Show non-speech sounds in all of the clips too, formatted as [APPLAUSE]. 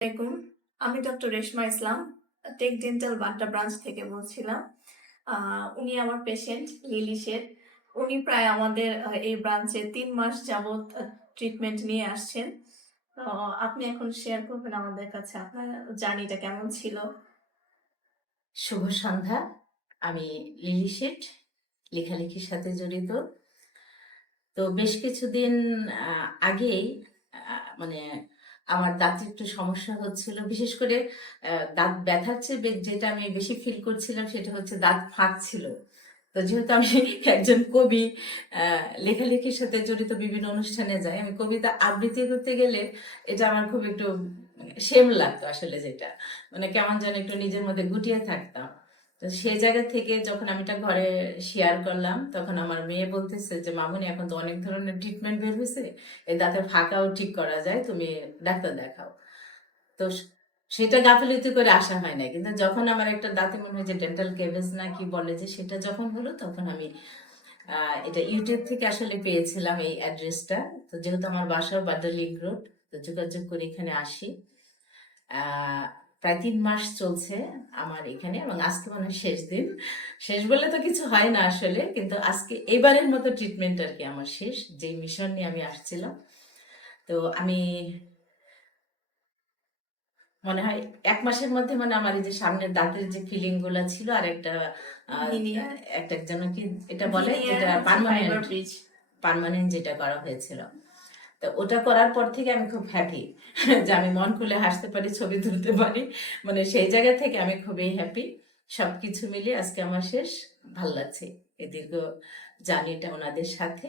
আসসালামাইকুম আমি doctor Reshma Islam tech dental Badda branch থেকে বলছিলাম। উনি আমার পেশেন্ট লিলি শেঠ উনি প্রায় আমাদের এই ব্রাঞ্চে তিন মাস যাবত ট্রিটমেন্ট নিয়ে আসছেন। তো আপনি এখন শেয়ার করবেন আমাদের কাছে। আপনার জার্নিটা কেমন ছিল? শুভ সন্ধ্যা। আমি লিলি শেঠ লেখালেখির সাথে জড়িত। তো বেশ কিছুদিন আগেই মানে আমার দাঁতের একটু সমস্যা হচ্ছিল। বিশেষ করে দাঁত ব্যথার চেয়ে যেটা আমি বেশি ফিল করছিলাম সেটা হচ্ছে দাঁত ফাঁকছিল তো যেহেতু আমি [LAUGHS] একজন কবি লেখালেখির সাথে জড়িত বিভিন্ন অনুষ্ঠানে যাই, আমি কবিতা আবৃত্তি করতে গেলে এটা আমার খুব একটু সেম লাগতো আসলে যেটা। মানে কেমন যেন একটু নিজের মধ্যে গুটিয়ে থাকতাম। তো সেই জায়গা থেকে যখন আমি এটা ঘরে শেয়ার করলাম, তখন আমার মেয়ে বলতেছে যে, মামুনি, এখন তো অনেক ধরনের ট্রিটমেন্ট বের হয়েছে এই দাঁতের ফাঁকাও ঠিক করা যায়, তুমি ডাক্তার দেখাও। তো সেটা গাফিলতি করে আসা হয় না কিন্তু যখন আমার একটা দাঁতে মনে হয় যে ডেন্টাল কেভেজ না কি বলে যে, সেটা যখন হলো, তখন আমি এটা ইউটিউব থেকে আসলে পেয়েছিলাম এই অ্যাড্রেসটা। তো যেহেতু আমার বাসাও বাড্ডা লিঙ্ক রোড, তো যোগাযোগ করে এখানে আসি। প্রায় তিন মাস চলছে আমার এখানে এবং আজকে মনে হয় শেষ দিন। শেষ বলে তো কিছু হয় না আসলে কিন্তু আজকে এবারের মতো ট্রিটমেন্ট আর কি আমার শেষ যে মিশন নিয়ে আমি আসছিলাম। তো আমি মনে হয় এক মাসের মধ্যে মানে আমার এই যে সামনের দাঁতের যে ফিলিংগুলা ছিল আর একটা একটা যেন কি এটা বলে যেটা পার্মানেন্ট। পার্মানেন্ট যেটা করা হয়েছিল। তো ওটা করার পর থেকে আমি খুব হ্যাপি [LAUGHS] যে আমি মন খুলে হাসতে পারি, ছবি তুলতে পারি। মানে সেই জায়গা থেকে আমি খুবই হ্যাপি সব কিছু মিলিয়ে আজকে আমার শেষ। ভালো লাগছে এই দীর্ঘ জার্নিটা ওনাদের সাথে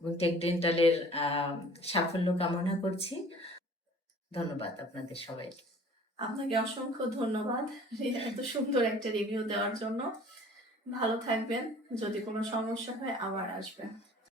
এবং টেক ডেন্টালের সাফল্য কামনা করছি। ধন্যবাদ আপনাদের সবাইকে। আপনাকে অসংখ্য ধন্যবাদ এত সুন্দর একটা রিভিউ দেওয়ার জন্য। ভালো থাকবেন। যদি কোনো সমস্যা হয় আবার আসবেন।